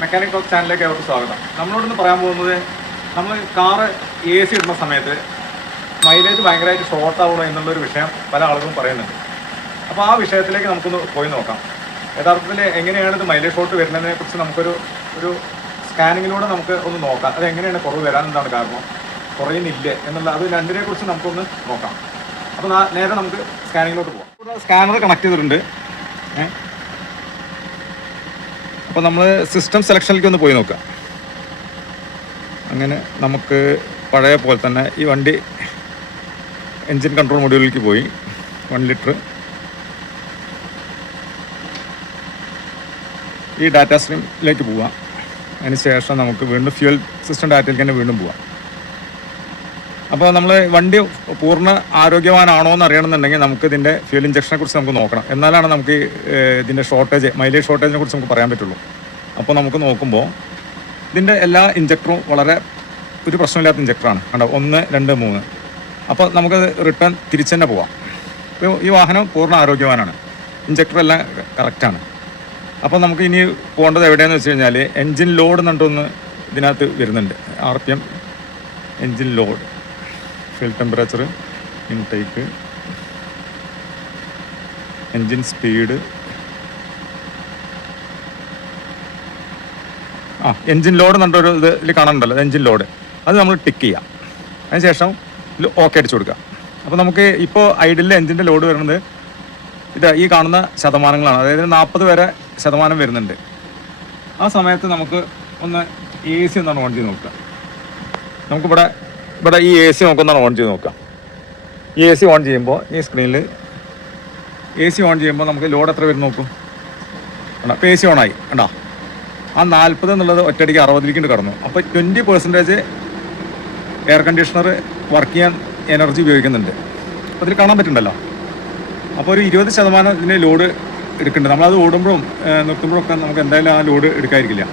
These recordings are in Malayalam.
മെക്കാനിക് ടോക്ക് ചാനലിലേക്ക് അവർക്ക് സ്വാഗതം. നമ്മളോടൊന്ന് പറയാൻ പോകുന്നത്, നമ്മൾ കാറ് AC ഇടുന്ന സമയത്ത് മൈലേജ് ഭയങ്കരമായിട്ട് ഷോർട്ട് ആവണോ എന്നുള്ളൊരു വിഷയം പല ആളുകളും പറയുന്നുണ്ട്. അപ്പോൾ ആ വിഷയത്തിലേക്ക് നമുക്കൊന്ന് പോയി നോക്കാം. യഥാർത്ഥത്തിൽ എങ്ങനെയാണ് ഇത് മൈലേജ് ഷോർട്ട് വരുന്നതിനെ കുറിച്ച് നമുക്കൊരു സ്കാനിങ്ങിലൂടെ നമുക്ക് ഒന്ന് നോക്കാം. അത് എങ്ങനെയാണ് കുറവ് വരാൻ, എന്താണ് കാരണം, കുറയുന്നില്ലേ എന്നുള്ള അത് രണ്ടിനെ കുറിച്ച് നമുക്കൊന്ന് നോക്കാം. അപ്പോൾ നേരെ നമുക്ക് സ്കാനിങ്ങിലോട്ട് പോകാം. സ്കാനർ കണക്ട് ചെയ്തിട്ടുണ്ട്. അപ്പോൾ നമ്മൾ സിസ്റ്റം സെലക്ഷനിലേക്ക് ഒന്ന് പോയി നോക്കാം. അങ്ങനെ നമുക്ക് പഴയ പോലെ തന്നെ ഈ വണ്ടി എൻജിൻ കൺട്രോൾ മൊഡ്യൂളിലേക്ക് പോയി 1 ലിറ്റർ ഈ ഡാറ്റ സ്ട്രീമിലേക്ക് പോവാം. അതിന് ശേഷം നമുക്ക് വീണ്ടും ഫ്യൂൽ സിസ്റ്റം ഡാറ്റയിലേക്ക് തന്നെ വീണ്ടും പോവാം. അപ്പോൾ നമ്മൾ വണ്ടി പൂർണ്ണ ആരോഗ്യവാനാണോ എന്ന് അറിയണമെന്നുണ്ടെങ്കിൽ നമുക്ക് ഇതിൻ്റെ ഫ്യൂൽ ഇഞ്ചക്ഷനെ കുറിച്ച് നമുക്ക് നോക്കണം. എന്നാലാണ് നമുക്ക് ഇതിൻ്റെ ഷോർട്ടേജ്, മൈലേജ് ഷോർട്ടേജിനെ കുറിച്ച് നമുക്ക് പറയാൻ പറ്റുള്ളൂ. അപ്പോൾ നമുക്ക് നോക്കുമ്പോൾ ഇതിൻ്റെ എല്ലാ ഇഞ്ചക്ടറും വളരെ ഒരു പ്രശ്നമില്ലാത്ത ഇഞ്ചക്ടറാണ്. കണ്ടോ, 1, 2, 3. അപ്പോൾ നമുക്ക് റിട്ടേൺ തിരിച്ചു തന്നെ പോവാം. ഇപ്പോൾ ഈ വാഹനം പൂർണ്ണ ആരോഗ്യവാനാണ്, ഇഞ്ചക്ടറെല്ലാം കറക്റ്റാണ്. അപ്പോൾ നമുക്ക് ഇനി പോകേണ്ടത് എവിടെയാണെന്ന് വെച്ച് കഴിഞ്ഞാൽ എൻജിൻ ലോഡ് എന്നിട്ടൊന്ന് ഇതിനകത്ത് വരുന്നുണ്ട്. RPM, engine load, fuel temperature, intake, engine speed, engine load എന്നിട്ടൊരു ഇതിൽ കാണുന്നുണ്ടല്ലോ, എൻജിൻ ലോഡ്. അത് നമ്മൾ ടിക്ക് ചെയ്യാം. അതിനുശേഷം ഓക്കെ അടിച്ചു കൊടുക്കുക. അപ്പോൾ നമുക്ക് ഇപ്പോൾ ഐഡിയലിൽ എൻജിൻ്റെ ലോഡ് വരുന്നത് ഈ കാണുന്ന ശതമാനങ്ങളാണ്. അതായത് 40 വരെ ശതമാനം വരുന്നുണ്ട്. ആ സമയത്ത് നമുക്ക് ഒന്ന് AC ഒന്നാണ് ഓൺ ചെയ്ത് നോക്കുക. നമുക്കിവിടെ ഈ AC നമുക്കൊന്നാണ് ഓൺ ചെയ്ത് നോക്കാം. ഈ AC ഓൺ ചെയ്യുമ്പോൾ ഈ സ്ക്രീനിൽ AC ഓൺ ചെയ്യുമ്പോൾ നമുക്ക് ലോഡ് എത്ര വരും നോക്കും. അപ്പോൾ AC ഓണായി. കണ്ടോ, ആ 40 എന്നുള്ളത് ഒറ്റയടിക്ക് 60ലേക്ക് കടന്നു. അപ്പോൾ 20% എയർ കണ്ടീഷണർ വർക്ക് ചെയ്യാൻ എനർജി ഉപയോഗിക്കുന്നുണ്ട്. അപ്പോൾ ഇതിൽ കാണാൻ പറ്റുന്നുണ്ടല്ലോ. അപ്പോൾ ഒരു 20% ഇതിന് ലോഡ് എടുക്കുന്നുണ്ട്. നമ്മളത് ഓടുമ്പോഴും നിർത്തുമ്പോഴൊക്കെ നമുക്ക് എന്തായാലും ആ ലോഡ് എടുക്കാതിരിക്കില്ല.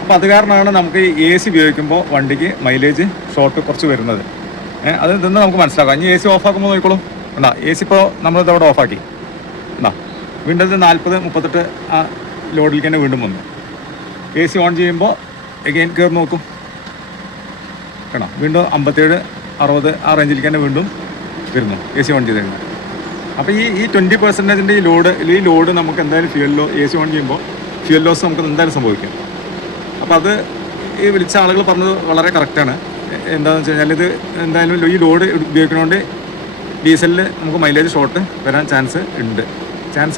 അപ്പോൾ അത് കാരണമാണ് നമുക്ക് AC ഉപയോഗിക്കുമ്പോൾ വണ്ടിക്ക് മൈലേജ് ഷോർട്ട് കുറച്ച് വരുന്നത്. അത് ഇതെന്ന് നമുക്ക് മനസ്സിലാക്കാം. ഇനി AC ഓഫാക്കുമ്പോൾ നോക്കിക്കോളൂ. ഉണ്ടാ, AC ഇപ്പോൾ നമ്മളിതവിടെ ഓഫാക്കി. ഉണ്ടാ, വീണ്ടും 40, 38 ആ ലോഡിലേക്ക് തന്നെ വീണ്ടും വന്നു. AC ഓൺ ചെയ്യുമ്പോൾ എഗെയിൻ കയറി നോക്കും. കേട്ടോ, വീണ്ടും 57, 60 ആ റേഞ്ചിലേക്ക് തന്നെ വീണ്ടും വരുന്നു AC ഓൺ ചെയ്ത് കഴിഞ്ഞാൽ. അപ്പോൾ ഈ 20% ഈ ലോഡ് നമുക്ക് എന്തായാലും AC ഓൺ ചെയ്യുമ്പോൾ ഫ്യൂൽ ലോസ് നമുക്ക് എന്തായാലും സംഭവിക്കും. അപ്പോൾ അത് ഈ വിളിച്ച ആളുകൾ പറഞ്ഞത് വളരെ കറക്റ്റാണ്. എന്താണെന്ന് വെച്ച് കഴിഞ്ഞാൽ ഇത് എന്തായാലും ഈ ലോഡ് ഉപയോഗിക്കുന്നതുകൊണ്ട് ഡീസലിൽ നമുക്ക് മൈലേജ് ഷോർട്ട് വരാൻ ചാൻസ്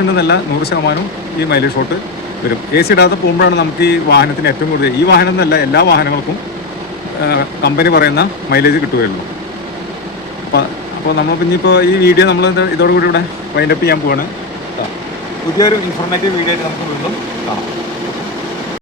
ഉണ്ടെന്നല്ല, 100% ഈ മൈലേജ് ഷോർട്ട് വരും. AC ഇടാതെ പോകുമ്പോഴാണ് നമുക്ക് ഈ വാഹനത്തിന് ഏറ്റവും കൂടുതൽ, ഈ വാഹനം എന്നല്ല എല്ലാ വാഹനങ്ങൾക്കും കമ്പനി പറയുന്ന മൈലേജ് കിട്ടുകയുള്ളൂ. അപ്പോൾ നമ്മൾ ഇനിയിപ്പോൾ ഈ വീഡിയോ നമ്മൾ ഇതോടുകൂടി ഇവിടെ വൈൻഡപ്പ് ചെയ്യാൻ പോവാണ്. പുതിയൊരു ഇൻഫോർമേറ്റീവ് വീഡിയോ ആയിട്ട് നമുക്ക് വീണ്ടും കാണാം.